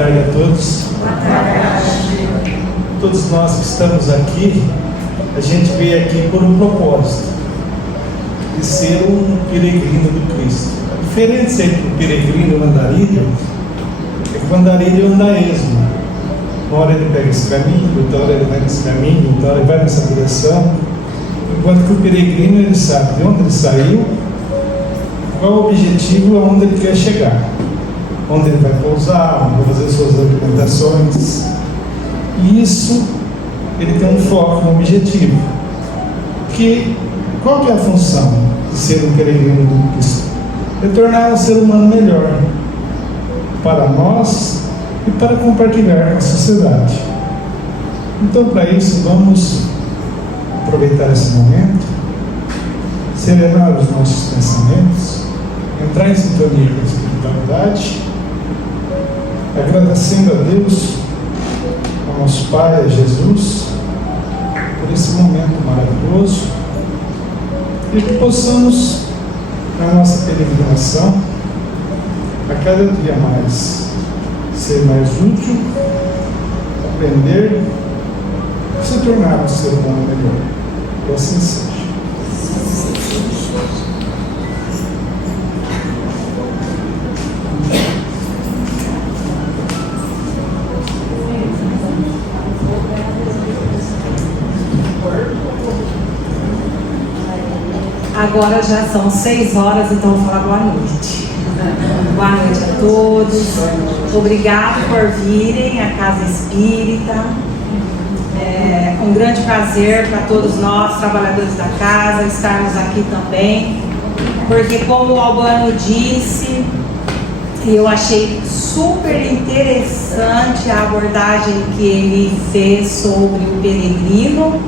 tarde a todos. Boa tarde. Todos nós que estamos aqui, a gente veio aqui por um propósito, de ser um peregrino do Cristo. A diferença entre o peregrino e o andarilho é que o andarilho anda a esmo. Uma hora ele pega esse caminho, outra hora ele vai nesse caminho, outra hora ele vai nessa direção. Enquanto que o peregrino, ele sabe de onde ele saiu, qual o objetivo, aonde ele quer chegar, onde ele vai pousar, onde vai fazer suas alimentações. E isso, ele tem um foco, um objetivo. Qual que é a função de ser um peregrino do Cristo? É tornar o ser humano melhor para nós e para compartilhar com a sociedade. Então, para isso, vamos aproveitar esse momento, serenar os nossos pensamentos, entrar em sintonia com a espiritualidade, agradecendo a Deus, ao nosso Pai, a Jesus, por esse momento maravilhoso, e que possamos, na nossa peregrinação, a cada dia mais ser mais útil, aprender, se tornar um ser humano melhor. Que assim seja. Agora já são 6 horas, então vou falar boa noite. Boa noite a todos. Obrigado por virem à Casa Espírita. É um grande prazer para todos nós, trabalhadores da casa, estarmos aqui também, porque, como o Albano disse, eu achei super interessante a abordagem que ele fez sobre o peregrino,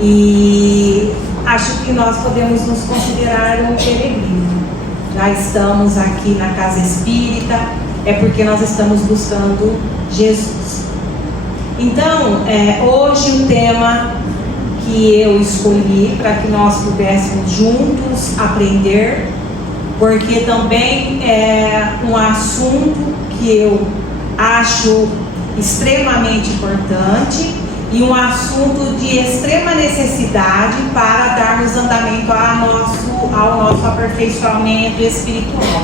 e acho que nós podemos nos considerar um peregrino. Já estamos aqui na Casa Espírita, é porque nós estamos buscando Jesus. Então, hoje o tema que eu escolhi para que nós pudéssemos juntos aprender, porque também é um assunto que eu acho extremamente importante e um assunto de extrema necessidade para darmos andamento ao nosso aperfeiçoamento espiritual.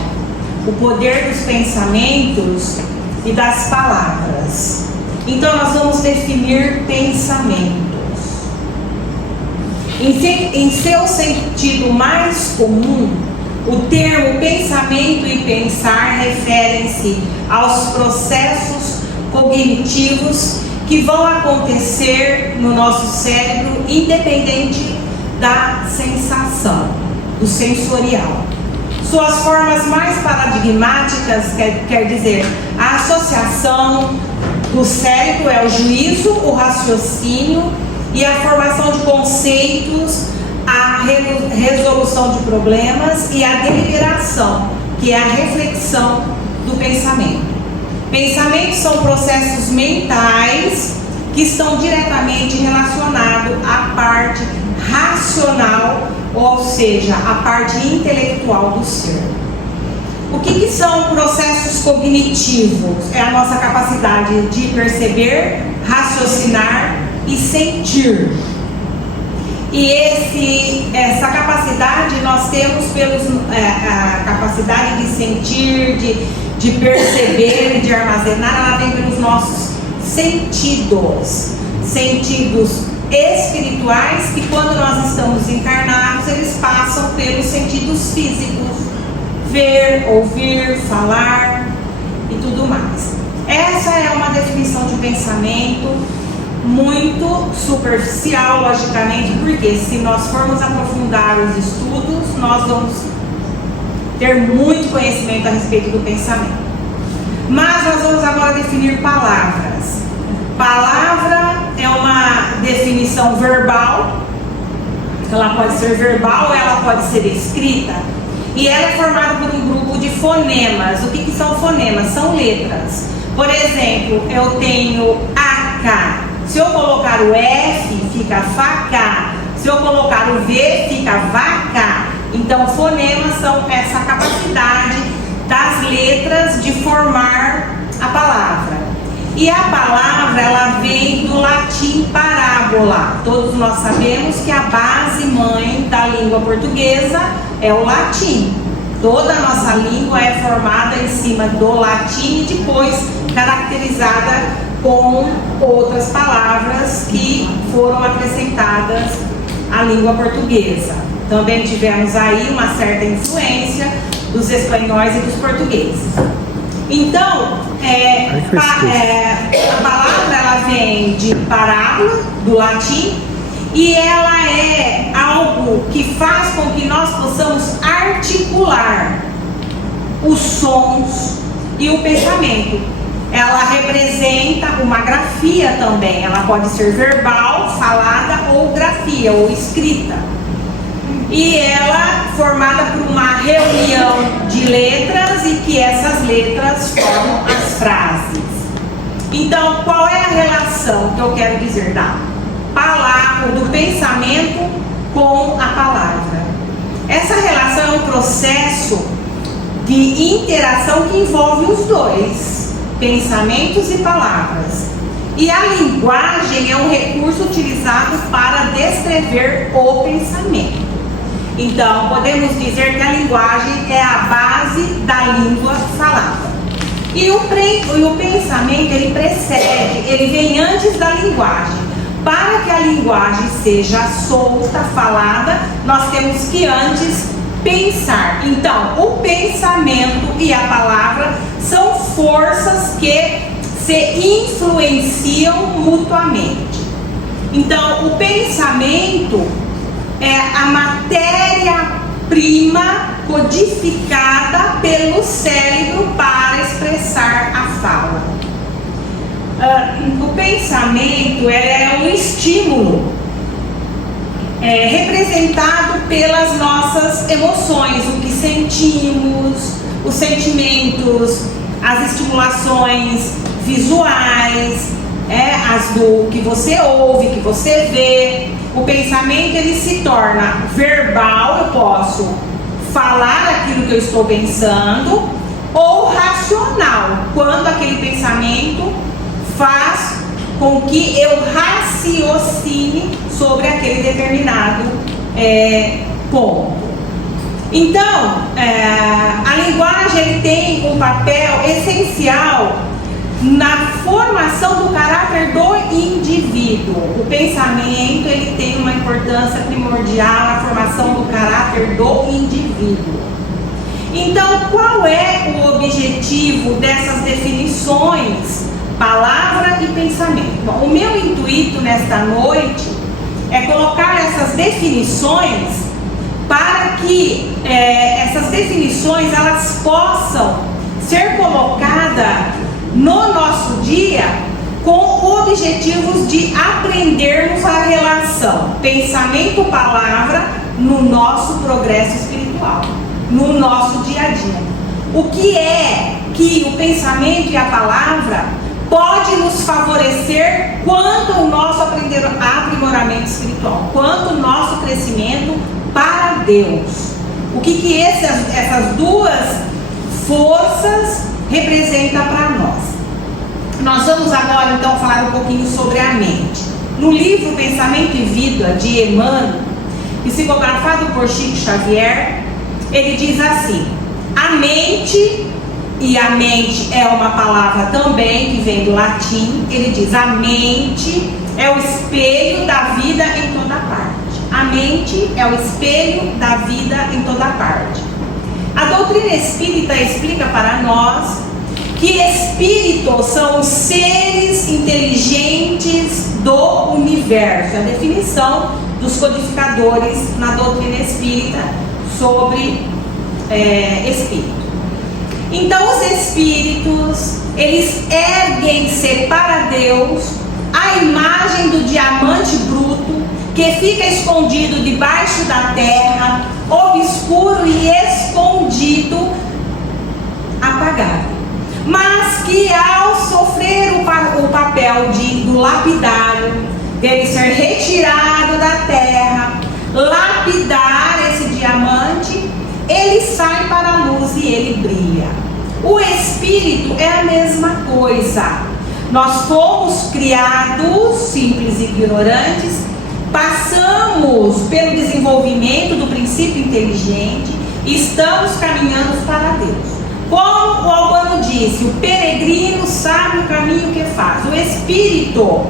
O poder dos pensamentos e das palavras. Então nós vamos definir pensamentos. Em seu sentido mais comum, o termo pensamento e pensar referem-se aos processos cognitivos que vão acontecer no nosso cérebro, independente da sensação, do sensorial. Suas formas mais paradigmáticas, quer dizer, a associação do cérebro é o juízo, o raciocínio e a formação de conceitos, a resolução de problemas e a deliberação, que é a reflexão do pensamento. Pensamentos são processos mentais que estão diretamente relacionados à parte racional, ou seja, à parte intelectual do ser. O que são processos cognitivos? É a nossa capacidade de perceber, raciocinar e sentir. E essa capacidade nós temos a capacidade de sentir, de perceber e de armazenar, ela vem pelos nossos sentidos espirituais, que quando nós estamos encarnados, eles passam pelos sentidos físicos, ver, ouvir, falar e tudo mais. Essa é uma definição de pensamento muito superficial, logicamente, porque se nós formos aprofundar os estudos, nós vamos ter muito conhecimento a respeito do pensamento. Mas nós vamos agora definir palavras. Palavra é uma definição verbal, ela pode ser verbal, ela pode ser escrita, e ela é formada por um grupo de fonemas. O que são fonemas? São letras. Por exemplo, eu tenho AK. Se eu colocar o F, fica faca. Se eu colocar o V, fica vaca. Então, fonemas são essa capacidade das letras de formar a palavra. E a palavra, ela vem do latim parábola. Todos nós sabemos que a base mãe da língua portuguesa é o latim. Toda a nossa língua é formada em cima do latim e depois caracterizada com outras palavras que foram acrescentadas à língua portuguesa. Também tivemos aí uma certa influência dos espanhóis e dos portugueses. Então, a palavra, ela vem de parábola, do latim, e ela é algo que faz com que nós possamos articular os sons e o pensamento. Ela representa uma grafia também. Ela pode ser verbal, falada, ou grafia, ou escrita. E ela formada por uma reunião de letras e que essas letras formam as frases. Então, qual é a relação que eu quero dizer da palavra, do pensamento com a palavra? Essa relação é um processo de interação que envolve os dois, pensamentos e palavras. E a linguagem é um recurso utilizado para descrever o pensamento. Então, podemos dizer que a linguagem é a base da língua falada. E o pensamento, ele precede, ele vem antes da linguagem. Para que a linguagem seja solta, falada, nós temos que antes pensar. Então, o pensamento e a palavra são forças que se influenciam mutuamente. Então, o pensamento é a matéria-prima codificada pelo cérebro para expressar a fala. O pensamento é um estímulo representado pelas nossas emoções, o que sentimos, os sentimentos, as estimulações visuais, as do que você ouve, que você vê. O pensamento, ele se torna verbal, eu posso falar aquilo que eu estou pensando, ou racional, quando aquele pensamento faz com que eu raciocine sobre aquele determinado ponto. Então, a linguagem, ele tem um papel essencial na formação do caráter do indivíduo. O pensamento, ele tem uma importância primordial na formação do caráter do indivíduo. Então, qual é o objetivo dessas definições, palavra e pensamento? Bom, o meu intuito nesta noite é colocar essas definições para que essas definições, elas possam ser colocadas no nosso dia com objetivos de aprendermos a relação pensamento-palavra no nosso progresso espiritual, no nosso dia a dia. O que é que o pensamento e a palavra pode nos favorecer quanto ao nosso aprimoramento espiritual, quanto ao nosso crescimento para Deus. O que essas duas forças representa para nós. Nós vamos agora então falar um pouquinho sobre a mente. No livro Pensamento e Vida de Emmanuel, psicografado por Chico Xavier, ele diz assim: a mente, e a mente é uma palavra também que vem do latim, ele diz: a mente é o espelho da vida em toda parte. A mente é o espelho da vida em toda parte. A doutrina espírita explica para nós que espíritos são os seres inteligentes do universo. A definição dos codificadores na doutrina espírita sobre espírito. Então, os espíritos, eles erguem-se para Deus a imagem do diamante bruto que fica escondido debaixo da terra, obscuro e escondido, apagado. Mas que ao sofrer o papel do lapidário, dele ser retirado da terra, lapidar esse diamante, ele sai para a luz e ele brilha. O espírito é a mesma coisa. Nós fomos criados simples e ignorantes, passamos pelo desenvolvimento do princípio inteligente e estamos caminhando para Deus. Como o Albano disse, o peregrino sabe o caminho que faz. O espírito,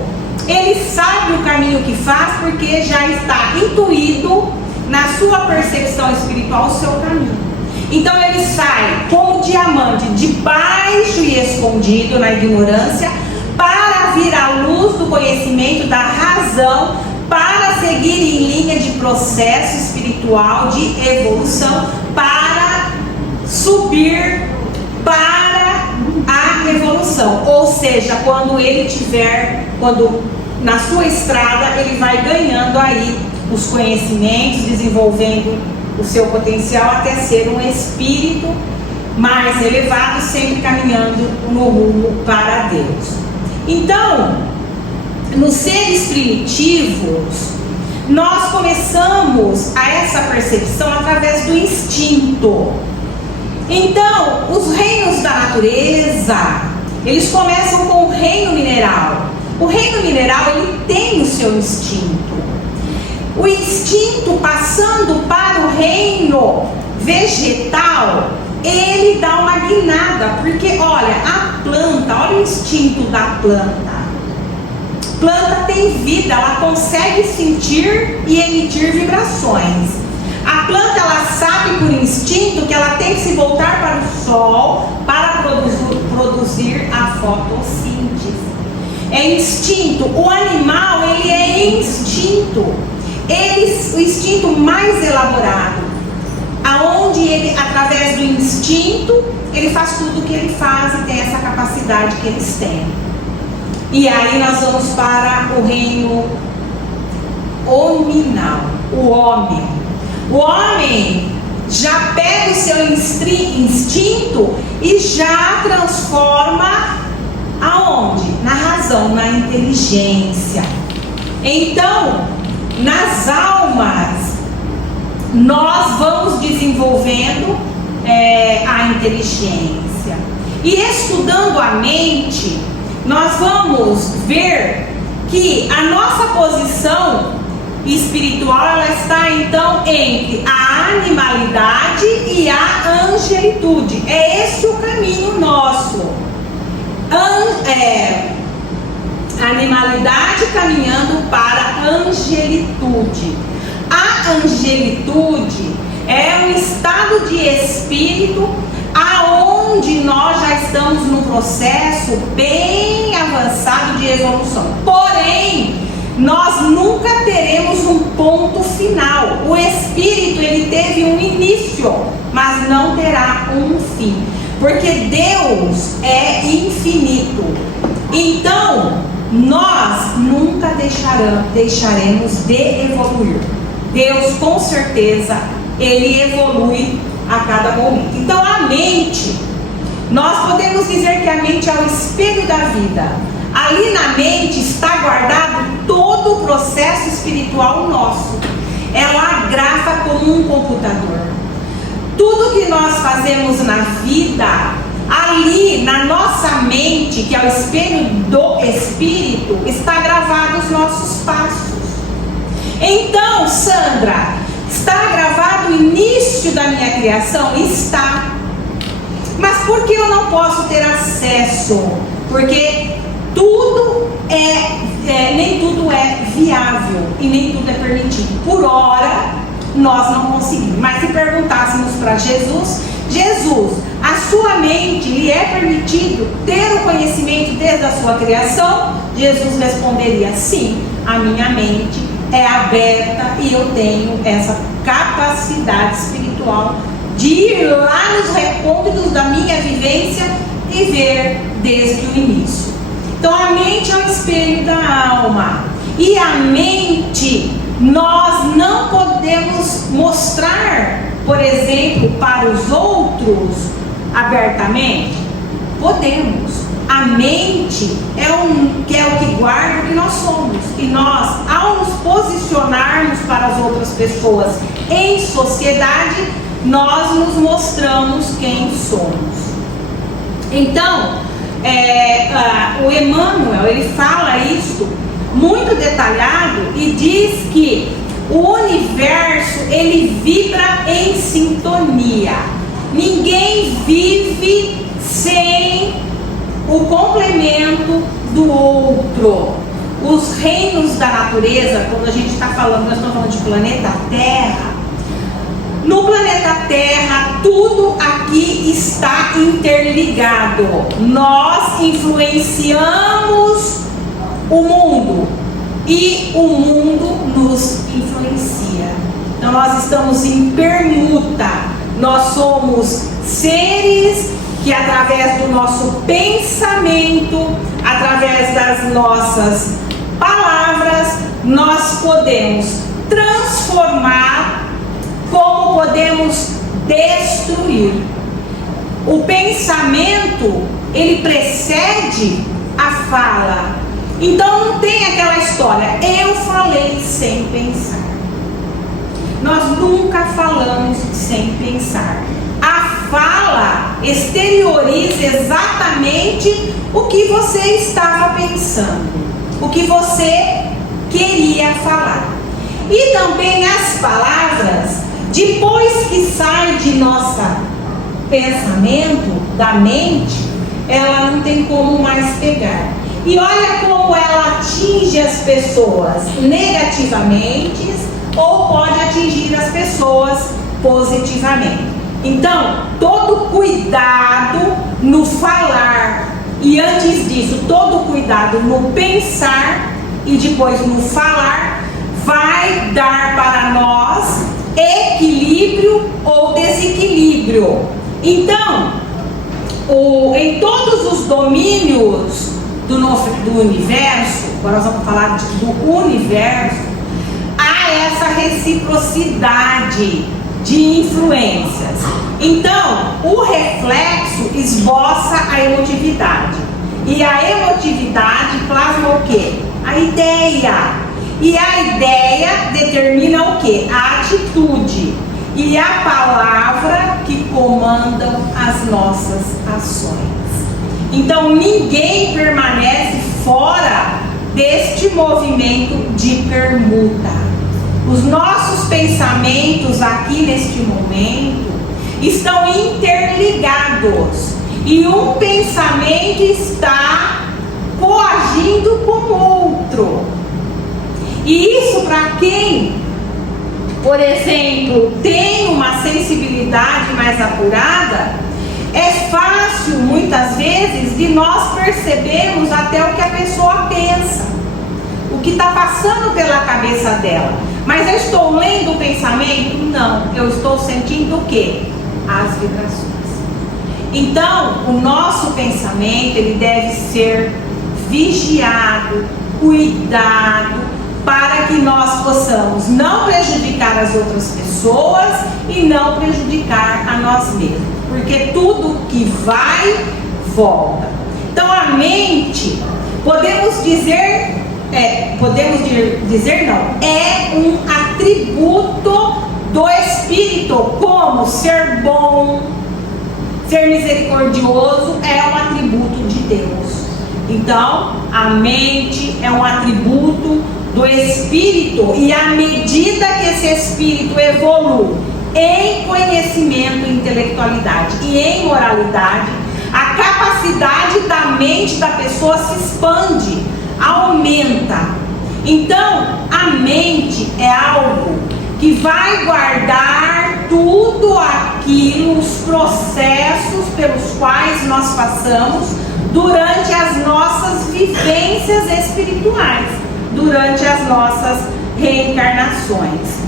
ele sabe o caminho que faz porque já está intuído na sua percepção espiritual o seu caminho. Então ele sai como diamante de baixo e escondido na ignorância para vir à luz do conhecimento da razão, para seguir em linha de processo espiritual de evolução, para subir para a evolução. Ou seja, quando na sua estrada ele vai ganhando aí os conhecimentos, desenvolvendo o seu potencial até ser um espírito mais elevado, sempre caminhando no rumo para Deus. Então, nos seres primitivos, nós começamos a essa percepção através do instinto. Então, os reinos da natureza, eles começam com o reino mineral. O reino mineral, ele tem o seu instinto. O instinto passando para o reino vegetal, ele dá uma guinada, porque olha, a planta, olha o instinto da planta. Planta tem vida, ela consegue sentir e emitir vibrações. A planta, ela sabe por instinto que ela tem que se voltar para o sol para produzir a fotossíntese. É instinto. O animal, ele é instinto. O instinto mais elaborado, aonde ele, através do instinto, ele faz tudo o que ele faz e tem essa capacidade que eles têm. E aí nós vamos para o reino hominal, o homem. O homem já pega o seu instinto e já transforma aonde? Na razão, na inteligência. Então, nas almas, nós vamos desenvolvendo a inteligência. E estudando a mente, nós vamos ver que a nossa posição espiritual, ela está então entre a animalidade e a angelitude. É esse o caminho nosso. Animalidade caminhando para a angelitude. A angelitude é um estado de espírito aonde nós já estamos num processo bem avançado de evolução. Porém, nós nunca teremos um ponto final. O espírito, ele teve um início, mas não terá um fim, porque Deus é infinito. Então, nós nunca deixaremos de evoluir. Deus, com certeza, ele evolui a cada momento. Então, a mente, nós podemos dizer que a mente é o espelho da vida. Ali na mente está guardado todo o processo espiritual nosso. Ela grafa como um computador. Tudo que nós fazemos na vida, ali na nossa mente, que é o espelho do espírito, está gravado os nossos passos. Então, Sandra, está gravado o início da minha criação? Está. Mas por que eu não posso ter acesso? Porque nem tudo é viável e nem tudo é permitido. Por hora, nós não conseguimos. Mas se perguntássemos para Jesus, a sua mente lhe é permitido ter o conhecimento desde a sua criação? Jesus responderia: sim, a minha mente é aberta e eu tenho essa capacidade espiritual de ir lá nos recônditos da minha vivência e ver desde o início. Então a mente é o espelho da alma. E a mente, nós não podemos mostrar, por exemplo, para os outros abertamente. Podemos. A mente é o que guarda o que nós somos. E nós, ao nos posicionarmos para as outras pessoas em sociedade, nós nos mostramos quem somos. Então, o o Emmanuel, ele fala isso muito detalhado e diz que o universo, ele vibra em sintonia. Ninguém vive sem o complemento do outro. Os reinos da natureza, quando a gente está falando, nós estamos falando de planeta Terra. No planeta Terra, tudo aqui está interligado. Nós influenciamos o mundo e o mundo nos influencia. Então nós estamos em permuta. Nós somos seres que através do nosso pensamento, através das nossas palavras, nós podemos transformar, como podemos destruir. O pensamento, ele precede a fala. Então não tem aquela história, eu falei sem pensar. Nós nunca falamos sem pensar. A fala exterioriza exatamente o que você estava pensando, o que você queria falar. E também as palavras, depois que sai de nosso pensamento, da mente, ela não tem como mais pegar. E olha como ela atinge as pessoas negativamente ou pode atingir as pessoas positivamente. Então, todo cuidado no falar e antes disso, todo cuidado no pensar e depois no falar vai dar para nós equilíbrio ou desequilíbrio. Então, em todos os domínios do universo, agora nós vamos falar do universo, há essa reciprocidade de influências. Então, o reflexo esboça a emotividade. E a emotividade plasma o quê? A ideia. E a ideia determina o quê? A atitude. E a palavra que comandam as nossas ações. Então, ninguém permanece fora deste movimento de permuta. Os nossos pensamentos aqui neste momento estão interligados e um pensamento está coagindo com o outro. E isso, para quem, por exemplo, tem uma sensibilidade mais apurada, é fácil muitas vezes de nós percebermos até o que a pessoa pensa, o que está passando pela cabeça dela. Mas eu estou lendo o pensamento? Não, eu estou sentindo o quê? As vibrações. Então, o nosso pensamento, ele deve ser vigiado, cuidado, para que nós possamos não prejudicar as outras pessoas e não prejudicar a nós mesmos. Porque tudo que vai, volta. Então, a mente, podemos dizer não, é um atributo do Espírito, como ser bom, ser misericordioso é um atributo de Deus. Então, a mente é um atributo do Espírito e à medida que esse Espírito evolui em conhecimento e intelectualidade e em moralidade, a capacidade da mente da pessoa se expande, aumenta. Então, a mente é algo que vai guardar tudo aquilo, os processos pelos quais nós passamos durante as nossas vivências espirituais, durante as nossas reencarnações.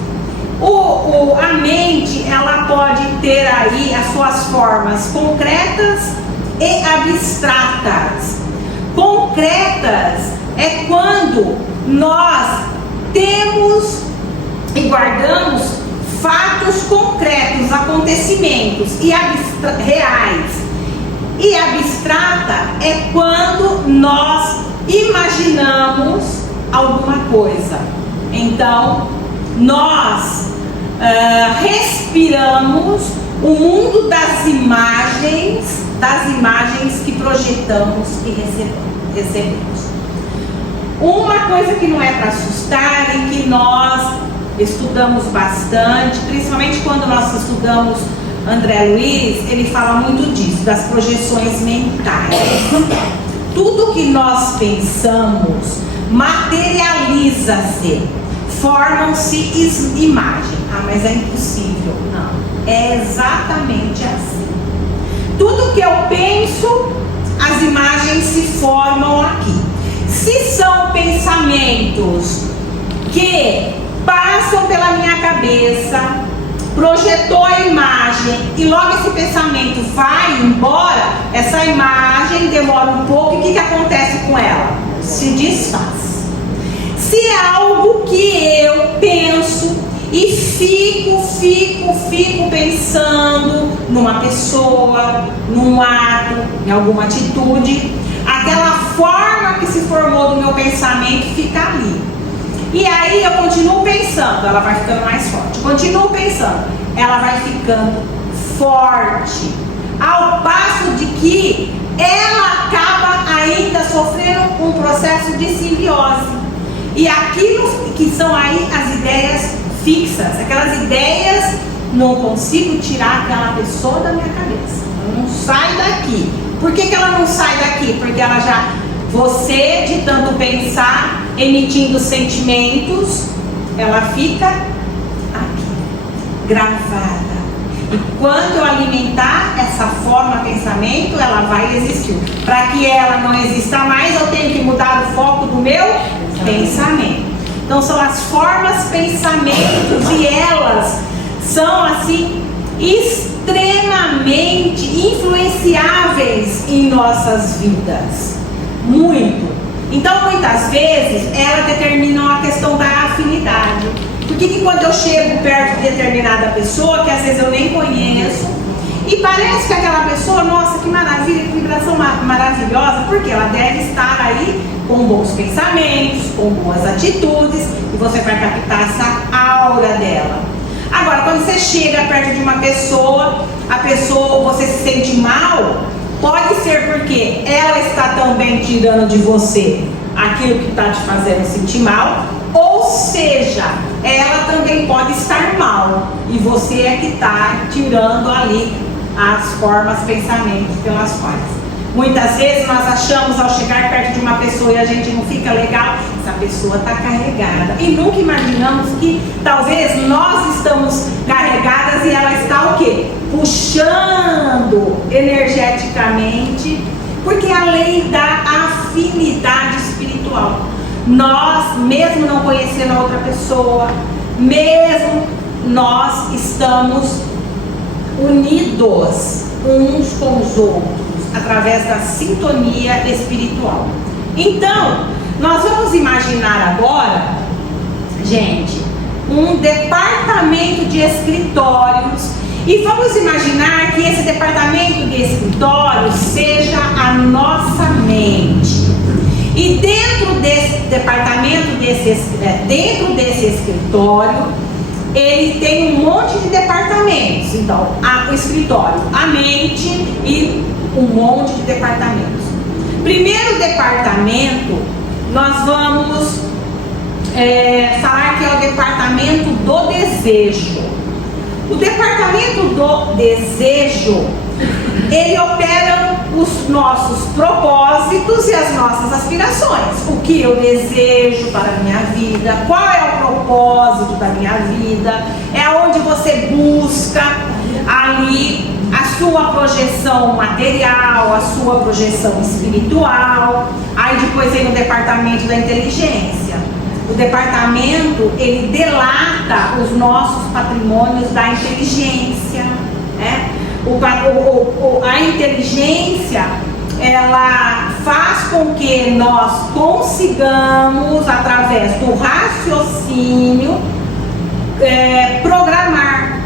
A mente, ela pode ter aí as suas formas concretas e abstratas. Concretas é quando nós temos e guardamos fatos concretos, acontecimentos e reais. E abstrata é quando nós imaginamos alguma coisa. Então, nós respiramos o mundo das imagens que projetamos e recebemos. recebemos. Uma coisa que não é para assustar e que nós estudamos bastante, principalmente quando nós estudamos André Luiz, ele fala muito disso, das projeções mentais. Tudo que nós pensamos materializa-se, formam-se imagens. Ah, mas é impossível. Não, é exatamente assim. Tudo que eu penso, as imagens se formam aqui. Se são pensamentos que passam pela minha cabeça, projetou a imagem e logo esse pensamento vai embora, essa imagem demora um pouco e o que acontece com ela? Se desfaz. Se é algo que eu penso e fico pensando numa pessoa, num ato, em alguma atitude, aquela forma que se formou do meu pensamento fica ali. E aí eu continuo pensando, ela vai ficando mais forte. Continuo pensando, ela vai ficando forte. Ao passo de que ela acaba ainda sofrendo um processo de simbiose. E aquilo que são aí as ideias fixas, aquelas ideias, não consigo tirar aquela pessoa da minha cabeça. Ela não sai daqui. Por que ela não sai daqui? Porque ela já, você de tanto pensar, emitindo sentimentos, ela fica aqui, gravada. E quando eu alimentar essa forma de pensamento, ela vai existir. Para que ela não exista mais, eu tenho que mudar o foco do meu pensamento. Então são as formas pensamentos e elas são assim extremamente influenciáveis em nossas vidas. Muito. Então muitas vezes elas determinam a questão da afinidade. Por que quando eu chego perto de determinada pessoa, que às vezes eu nem conheço, e parece que aquela pessoa, nossa, que maravilha, que vibração maravilhosa, porque ela deve estar aí com bons pensamentos, com boas atitudes, e você vai captar essa aura dela. Agora, quando você chega perto de uma pessoa, a pessoa, você se sente mal, pode ser porque ela está também tirando de você aquilo que está te fazendo sentir mal, ou seja, ela também pode estar mal, e você é que está tirando ali as formas, pensamentos pelas quais. Muitas vezes nós achamos ao chegar perto de uma pessoa e a gente não fica legal, essa pessoa está carregada. E nunca imaginamos que talvez nós estamos carregadas e ela está o quê? Puxando energeticamente, porque é a lei da afinidade espiritual. Nós, mesmo não conhecendo a outra pessoa, mesmo nós estamos unidos uns com os outros através da sintonia espiritual. Então, nós vamos imaginar agora, gente, um departamento de escritórios, e vamos imaginar que esse departamento de escritórios seja a nossa mente. E dentro desse departamento, dentro desse escritório, ele tem um monte de departamentos. Então, o escritório, a mente e um monte de departamentos. Primeiro departamento, nós vamos falar que é o departamento do desejo. O departamento do desejo, ele opera os nossos propósitos e as nossas aspirações. O que eu desejo para a minha vida, qual é o propósito da minha vida, é onde você busca ali a sua projeção material, a sua projeção espiritual. Aí depois vem o departamento da inteligência. O departamento, ele delata os nossos patrimônios da inteligência, né? A inteligência, ela faz com que nós consigamos, através do raciocínio, programar,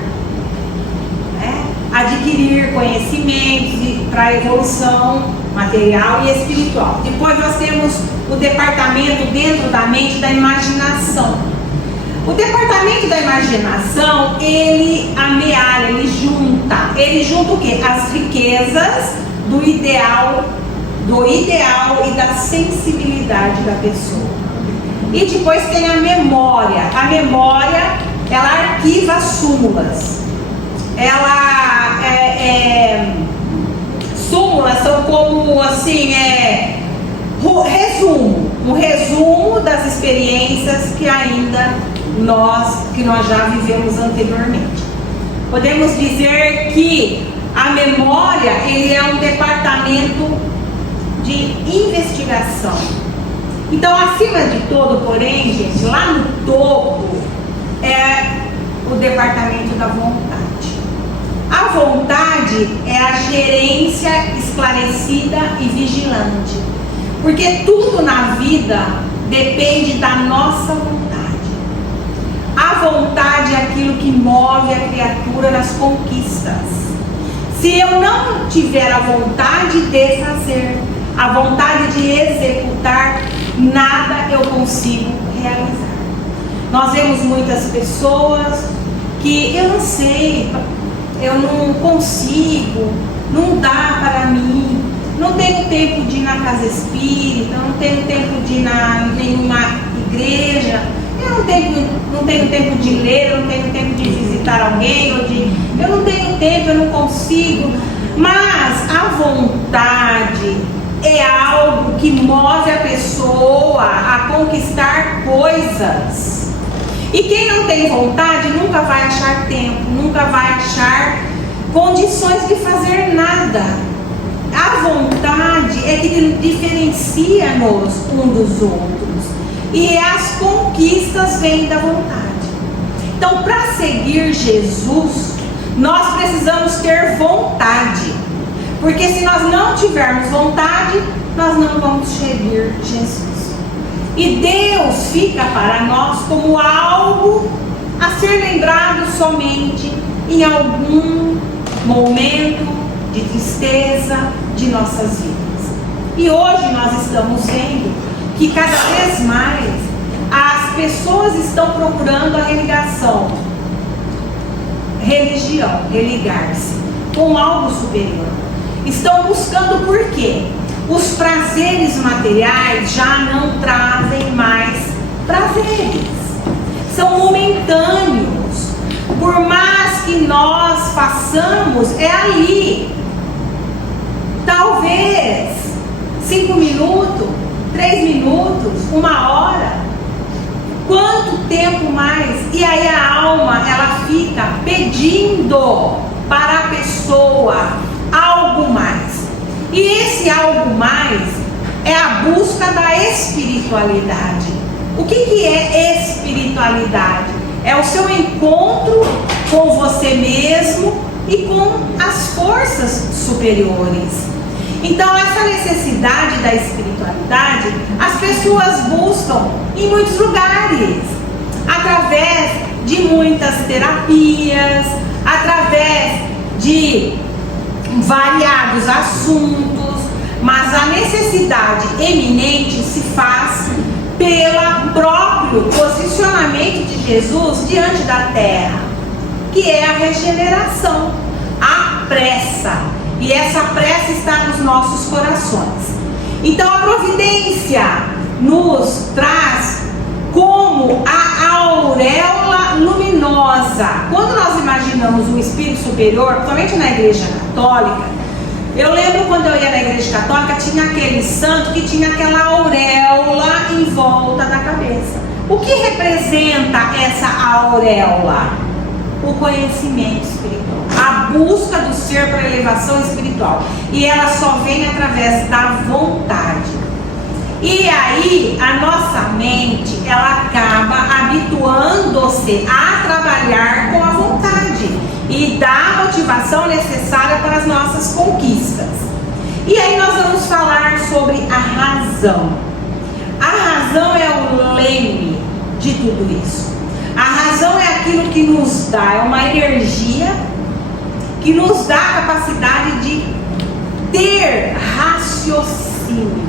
né? Adquirir conhecimentos para a evolução material e espiritual. Depois nós temos o departamento dentro da mente da imaginação. O departamento da imaginação, ele amealha, ele junta o quê? As riquezas do ideal do ideal e da sensibilidade da pessoa. E depois tem a memória. A memória, ela arquiva súmulas. Súmulas são como assim, um resumo das experiências que nós já vivemos anteriormente. Podemos dizer que a memória, ele é um departamento de investigação. Então, acima de todo, porém, gente, lá no topo é o departamento da vontade. A vontade é a gerência esclarecida e vigilante, porque tudo na vida depende da nossa vontade. A vontade é aquilo que move a criatura nas conquistas. Se eu não tiver a vontade de fazer, a vontade de executar, nada eu consigo realizar. Nós vemos muitas pessoas que eu não sei, eu não consigo, não dá para mim, não tenho tempo de ir na casa espírita, não tenho tempo de ir na nenhuma igreja, eu não tenho tempo de ler, eu não tenho tempo de visitar alguém, eu não tenho tempo, eu não consigo. Mas a vontade é algo que move a pessoa a conquistar coisas. E quem não tem vontade nunca vai achar tempo, nunca vai achar condições de fazer nada. A vontade é que diferencia-nos um dos outros. E as conquistas vêm da vontade. Então, para seguir Jesus, nós precisamos ter vontade. Porque se nós não tivermos vontade, nós não vamos seguir Jesus. E Deus fica para nós como algo a ser lembrado somente em algum momento de tristeza de nossas vidas. E hoje nós estamos vendo que cada vez mais as pessoas estão procurando a religião, religar-se com algo superior. Estão buscando por quê? Os prazeres materiais já não trazem mais prazeres. São momentâneos. Por mais que nós façamos, é ali. Talvez 5 minutos, 3 minutos, 1 hora. Quanto tempo mais? E aí a alma, ela fica pedindo para a pessoa algo mais. E esse algo mais é a busca da espiritualidade. O que é espiritualidade? É o seu encontro com você mesmo e com as forças superiores. Então, essa necessidade da espiritualidade, as pessoas buscam em muitos lugares, através de muitas terapias, através de variados assuntos, mas a necessidade eminente se faz pelo próprio posicionamento de Jesus diante da terra, que é a regeneração, a pressa. E essa pressa está nos nossos corações. Então a providência nos traz como a auréola luminosa. Quando nós imaginamos um espírito superior, principalmente na igreja católica, eu lembro quando eu ia na igreja católica, tinha aquele santo que tinha aquela auréola em volta da cabeça. O que representa essa auréola? O conhecimento espiritual, a busca do ser para a elevação espiritual, e ela só vem através da vontade. E aí a nossa mente, ela acaba habituando-se a trabalhar com a vontade e dá a motivação necessária para as nossas conquistas. E aí nós vamos falar sobre a razão. A razão é o leme de tudo isso. A razão é aquilo que nos dá, é uma energia que nos dá a capacidade de ter raciocínio.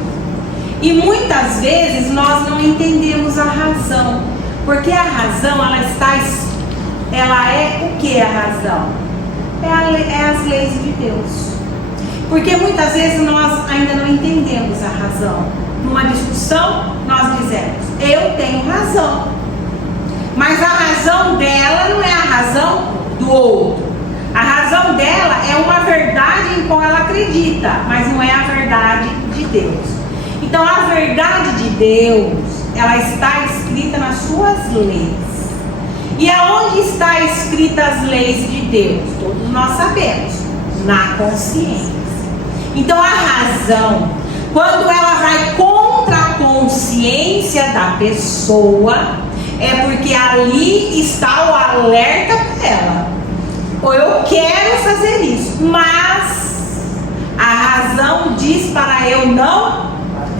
E muitas vezes nós não entendemos a razão, porque a razão, ela é o que é a razão? É as leis de Deus. Porque muitas vezes nós ainda não entendemos a razão. Numa discussão, nós dizemos, eu tenho razão. Mas a razão dela não é a razão do outro. A razão dela é uma verdade em qual ela acredita, mas não é a verdade de Deus. Então a verdade de Deus, ela está escrita nas suas leis. E aonde está escrita as leis de Deus? Todos nós sabemos, na consciência. Então a razão, quando ela vai contra a consciência da pessoa, é porque ali está o alerta para ela. Ou eu quero fazer isso, mas a razão diz para eu não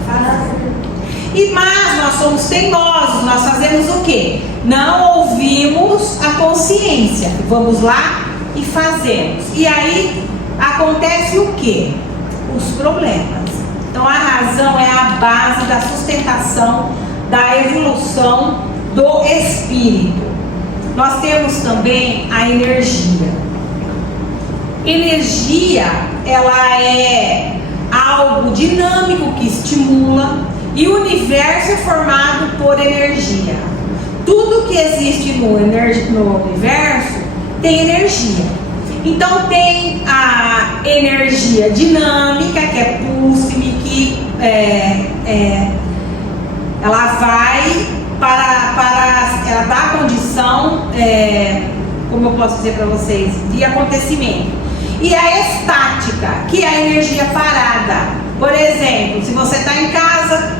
fazer. Mas nós somos teimosos, nós fazemos o quê? Não ouvimos a consciência. Vamos lá e fazemos. E aí acontece o quê? Os problemas. Então a razão é a base da sustentação, da evolução do espírito. Nós temos também a energia. Energia, ela é algo dinâmico que estimula, e o universo é formado por energia. Tudo que existe no universo tem energia. Então tem a energia dinâmica, que é pulse-me, que ela vai ela dá a condição, como eu posso dizer para vocês, de acontecimento. E a estática, que é a energia parada. Por exemplo, se você está em casa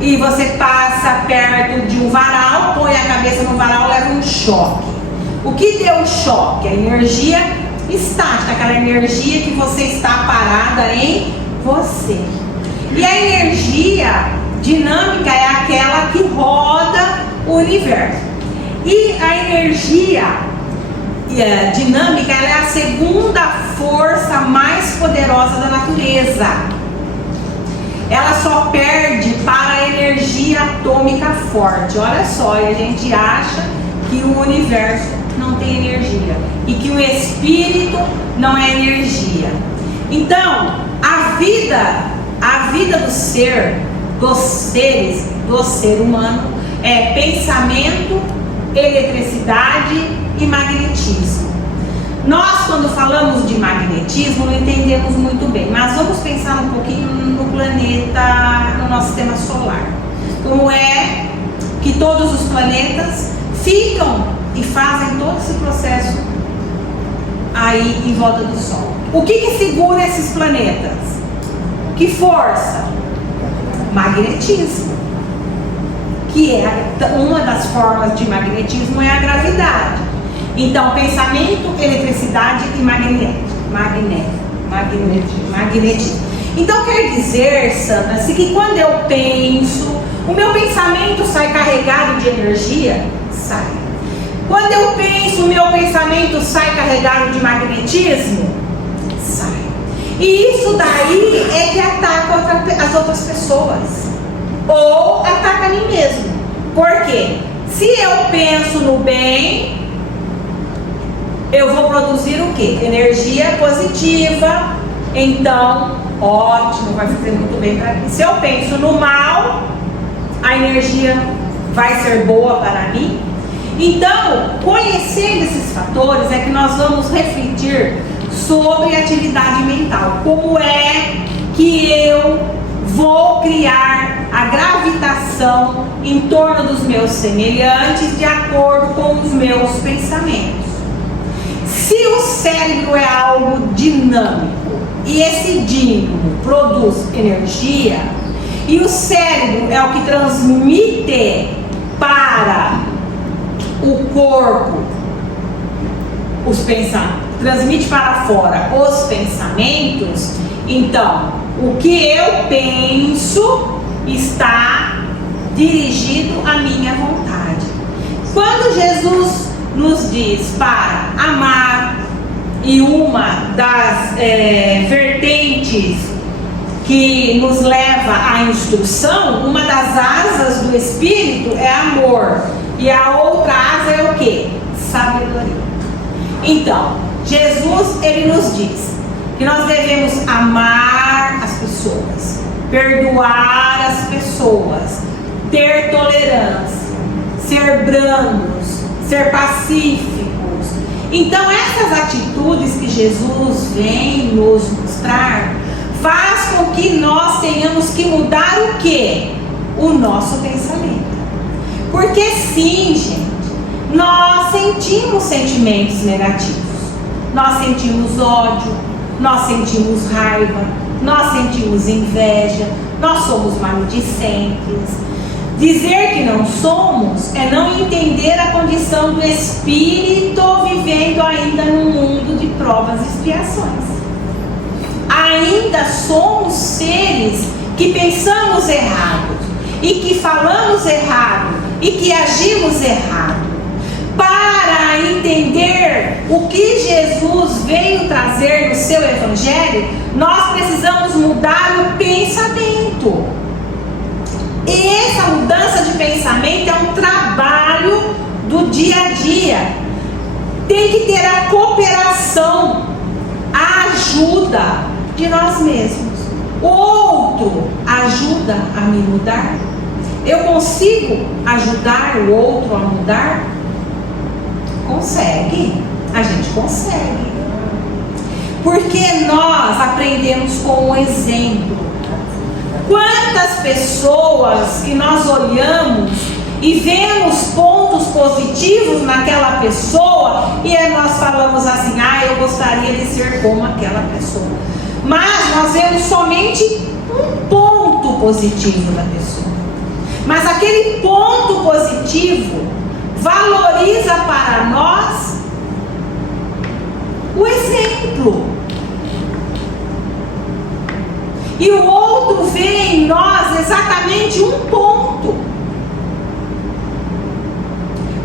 e você passa perto de um varal, põe a cabeça no varal, leva um choque. O que deu o choque? A energia estática, aquela energia que você está parada em você. E a energia dinâmica é aquela que roda o universo. E a energia dinâmica, ela é a segunda força mais poderosa da natureza. Ela só perde para a energia atômica forte. Olha só, e a gente acha que o universo não tem energia e que o espírito não é energia. Então, a vida do ser, dos seres, do ser humano, é pensamento, eletricidade e magnetismo. Nós, quando falamos de magnetismo, não entendemos muito bem, mas vamos pensar um pouquinho no planeta, no nosso sistema solar. Como é que todos os planetas ficam e fazem todo esse processo aí em volta do Sol. O que segura esses planetas? Que força? Magnetismo. Que é uma das formas de magnetismo, é a gravidade. Então, pensamento, eletricidade e magnetismo. Então, quer dizer, Sandra, que quando eu penso, o meu pensamento sai carregado de energia? Sai. Quando eu penso, o meu pensamento sai carregado de magnetismo? Sai. E isso daí é que ataca as outras pessoas. Ou ataca a mim mesmo. Por quê? Se eu penso no bem, eu vou produzir o quê? Energia positiva. Então, ótimo, vai fazer muito bem para mim. Se eu penso no mal, a energia vai ser boa para mim. Então, conhecendo esses fatores, é que nós vamos refletir sobre atividade mental. Como é que eu vou criar a gravitação em torno dos meus semelhantes de acordo com os meus pensamentos? Se o cérebro é algo dinâmico e esse dínamo produz energia, e o cérebro é o que transmite para o corpo os pensamentos, transmite para fora os pensamentos, então o que eu penso está dirigido à minha vontade. Quando Jesus nos diz para amar, e uma das vertentes que nos leva à instrução, uma das asas do Espírito é amor, e a outra asa é o que? Sabedoria. Então, Jesus, ele nos diz que nós devemos amar as pessoas, perdoar as pessoas, ter tolerância, ser brandos, ser pacíficos. Então essas atitudes que Jesus vem nos mostrar faz com que nós tenhamos que mudar o quê? O nosso pensamento. Porque sim, gente, nós sentimos sentimentos negativos. Nós sentimos ódio, nós sentimos raiva, nós sentimos inveja, nós somos maledicentes. Dizer que não somos é não entender a condição do espírito vivendo ainda num mundo de provas e expiações. Ainda somos seres que pensamos errado, e que falamos errado, e que agimos errado. Para entender o que Jesus veio trazer no seu Evangelho, nós precisamos mudar o pensamento. E essa mudança de pensamento é um trabalho do dia a dia. Tem que ter a cooperação, a ajuda de nós mesmos. O outro ajuda a me mudar? Eu consigo ajudar o outro a mudar? Consegue, a gente consegue. Porque nós aprendemos com o exemplo. Quantas pessoas que nós olhamos e vemos pontos positivos naquela pessoa e nós falamos assim, eu gostaria de ser como aquela pessoa. Mas nós vemos somente um ponto positivo da pessoa. Mas aquele ponto positivo valoriza para nós o exemplo. E o outro vê em nós exatamente um ponto.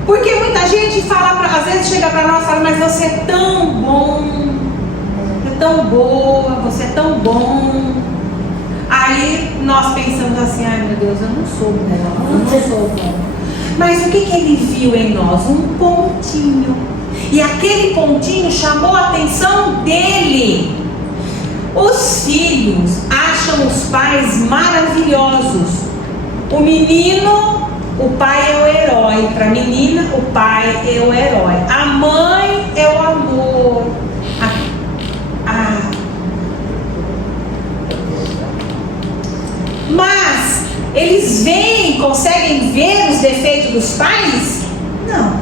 Porque muita gente fala, às vezes chega para nós e fala, mas você é tão bom, você é tão boa, você é tão bom. Aí nós pensamos assim, meu Deus, eu não sou bom, eu não sou bom. Mas o que ele viu em nós? Um pontinho. E aquele pontinho chamou a atenção dele. Os filhos acham os pais maravilhosos. O menino, o pai é o herói. Para a menina, o pai é o herói. A mãe é o amor. Mas eles conseguem ver os defeitos dos pais? Não.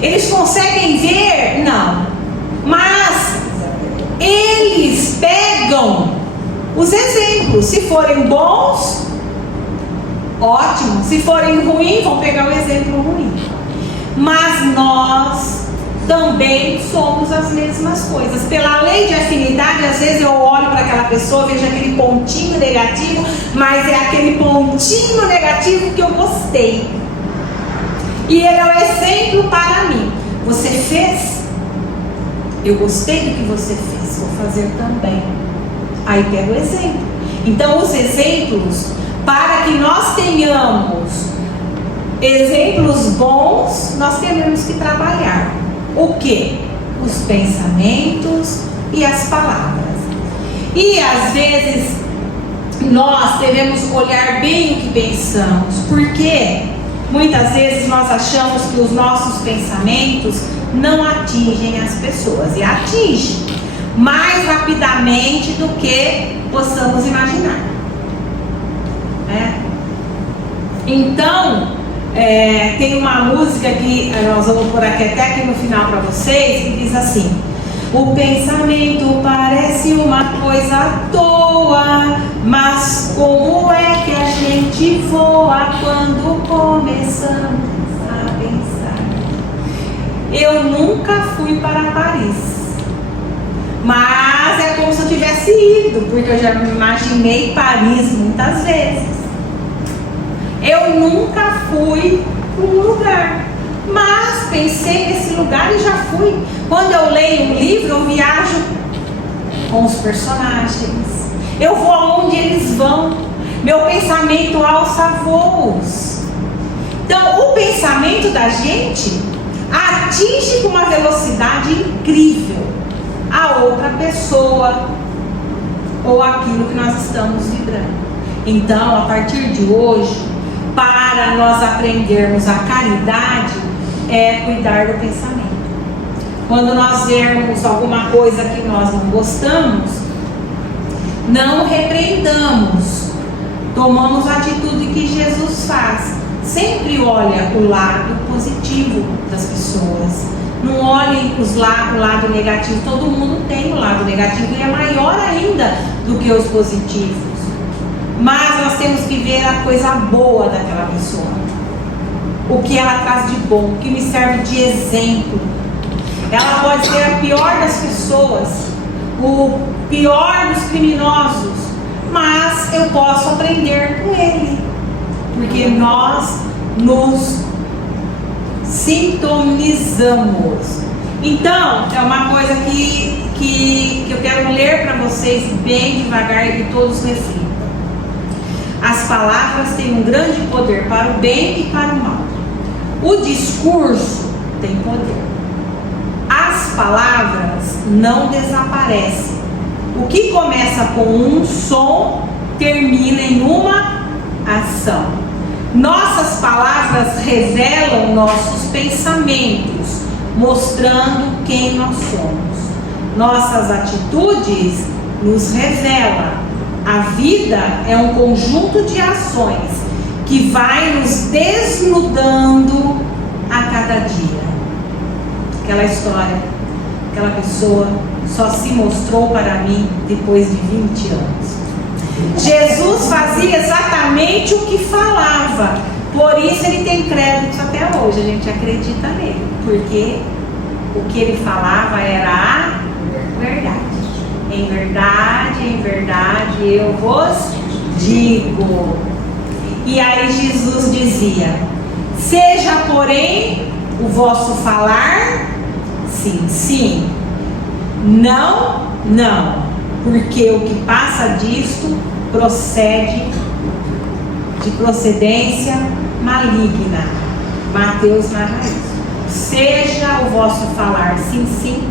Eles conseguem ver? Não. Mas eles pegam os exemplos. Se forem bons, ótimo. Se forem ruins, vão pegar o exemplo ruim. Mas nós também somos as mesmas coisas. Pela lei de afinidade, às vezes eu olho para aquela pessoa, vejo aquele pontinho negativo, mas é aquele pontinho negativo que eu gostei. E ele é o exemplo para mim. Você fez? Eu gostei do que você fez, vou fazer também. Aí pega o exemplo. Então os exemplos, para que nós tenhamos exemplos bons, nós temos que trabalhar. O que? Os pensamentos e as palavras. E às vezes nós devemos olhar bem o que pensamos, porque muitas vezes nós achamos que os nossos pensamentos não atingem as pessoas, e atingem mais rapidamente do que possamos imaginar. Então, tem uma música que nós vamos pôr aqui até aqui no final para vocês, que diz assim: o pensamento parece uma coisa à toa, mas como é que a gente voa quando começamos a pensar? Eu nunca fui para Paris, mas é como se eu tivesse ido, porque eu já me imaginei Paris muitas vezes. Eu nunca fui para um lugar, mas pensei nesse lugar e já fui. Quando eu leio um livro, eu viajo com os personagens. Eu vou aonde eles vão. Meu pensamento alça voos. Então, o pensamento da gente atinge com uma velocidade incrível a outra pessoa ou aquilo que nós estamos vibrando. Então, a partir de hoje, para nós aprendermos a caridade, é cuidar do pensamento. Quando nós vermos alguma coisa que nós não gostamos, não repreendamos, tomamos a atitude que Jesus faz. Sempre olha o lado positivo das pessoas. Não olhem o lado negativo. Todo mundo tem o lado negativo e é maior ainda do que os positivos. Mas nós temos que ver a coisa boa daquela pessoa. O que ela traz de bom, o que me serve de exemplo. Ela pode ser a pior das pessoas, o pior dos criminosos, mas eu posso aprender com ele, porque nós nos sintonizamos. Então, é uma coisa que eu quero ler para vocês bem devagar e que todos reflitam. As palavras têm um grande poder para o bem e para o mal. O discurso tem poder. As palavras não desaparecem. O que começa com um som termina em uma ação. Nossas palavras revelam nossos pensamentos, mostrando quem nós somos. Nossas atitudes nos revelam. A vida é um conjunto de ações que vai nos desnudando a cada dia. Aquela história, aquela pessoa só se mostrou para mim depois de 20 anos. Jesus fazia exatamente o que falava, por isso ele tem créditos até hoje, a gente acredita nele, porque o que ele falava era a verdade. Em verdade, eu vos digo. E aí Jesus dizia: seja, porém, o vosso falar sim, sim, não, não, porque o que passa disto procede de procedência maligna. Mateus narra isso. Seja o vosso falar sim, sim,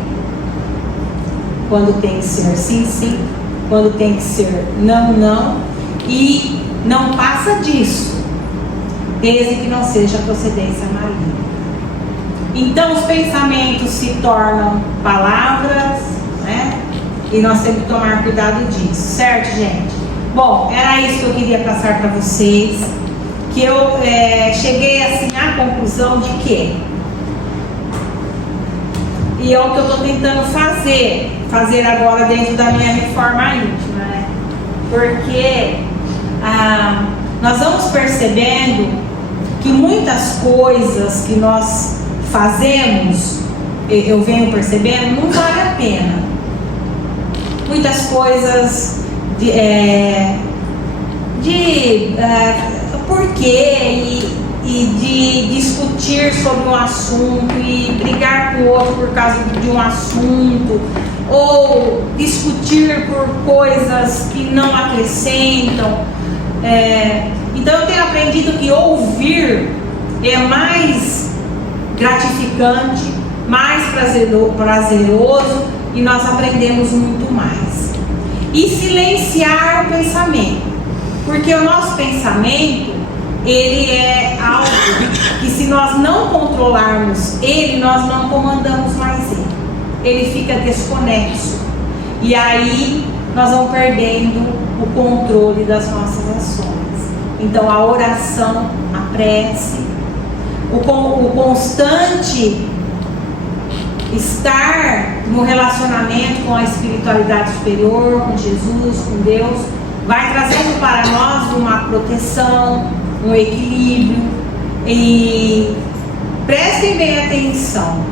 quando tem que ser sim, sim, quando tem que ser não, não, e não passa disso, desde que não seja procedência maligna. Então os pensamentos se tornam palavras, né? E nós temos que tomar cuidado disso, certo, gente? Bom, era isso que eu queria passar para vocês, que eu cheguei assim à conclusão de que, e é o que eu estou tentando fazer agora dentro da minha reforma íntima, né? Porque nós vamos percebendo que muitas coisas que nós fazemos, eu venho percebendo, não vale a pena. Muitas coisas porquê e de discutir sobre um assunto e brigar com o outro por causa de um assunto, ou discutir por coisas que não acrescentam. Então eu tenho aprendido que ouvir é mais gratificante, mais prazeroso, e nós aprendemos muito mais. E silenciar o pensamento, porque o nosso pensamento, ele é algo que, se nós não controlarmos ele, nós não comandamos mais ele. Ele fica desconexo, e aí nós vamos perdendo o controle das nossas ações. Então a oração, a prece, o constante estar no relacionamento com a espiritualidade superior, com Jesus, com Deus, vai trazendo para nós uma proteção, um equilíbrio. E prestem bem atenção,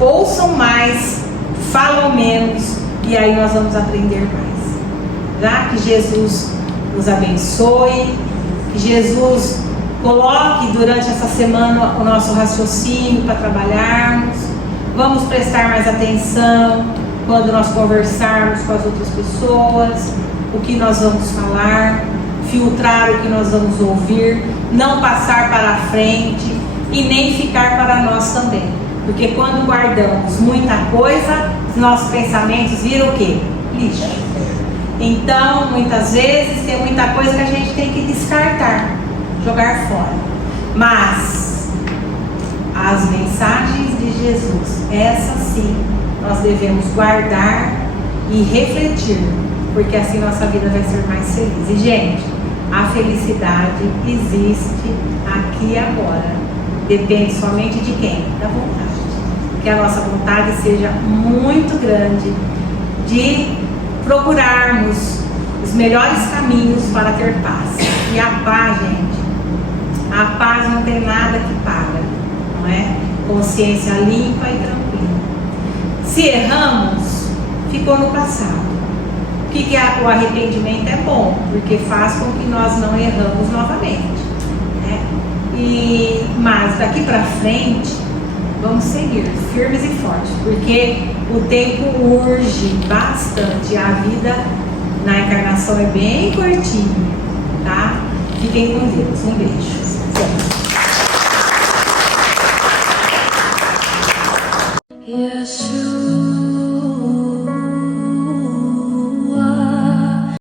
ouçam mais, falam menos, e aí nós vamos aprender mais. Tá? Que Jesus nos abençoe, que Jesus coloque durante essa semana o nosso raciocínio para trabalharmos. Vamos prestar mais atenção quando nós conversarmos com as outras pessoas, o que nós vamos falar, filtrar o que nós vamos ouvir, não passar para a frente e nem ficar para nós também. Porque quando guardamos muita coisa, os nossos pensamentos viram o quê? Lixo. Então, muitas vezes, tem muita coisa que a gente tem que descartar, jogar fora. Mas as mensagens de Jesus, essas sim, nós devemos guardar e refletir, porque assim nossa vida vai ser mais feliz. E, gente, a felicidade existe aqui e agora. Depende somente de quem? Da vontade. Que a nossa vontade seja muito grande de procurarmos os melhores caminhos para ter paz. E a paz, gente, a paz não tem nada que paga, não é? Consciência limpa e tranquila. Se erramos, ficou no passado. O que o arrependimento é bom? Porque faz com que nós não erramos novamente, né? Mas daqui para frente, vamos seguir firmes e fortes, porque o tempo urge bastante. A vida na encarnação é bem curtinha, tá? Fiquem com Deus. Um beijo. Yes.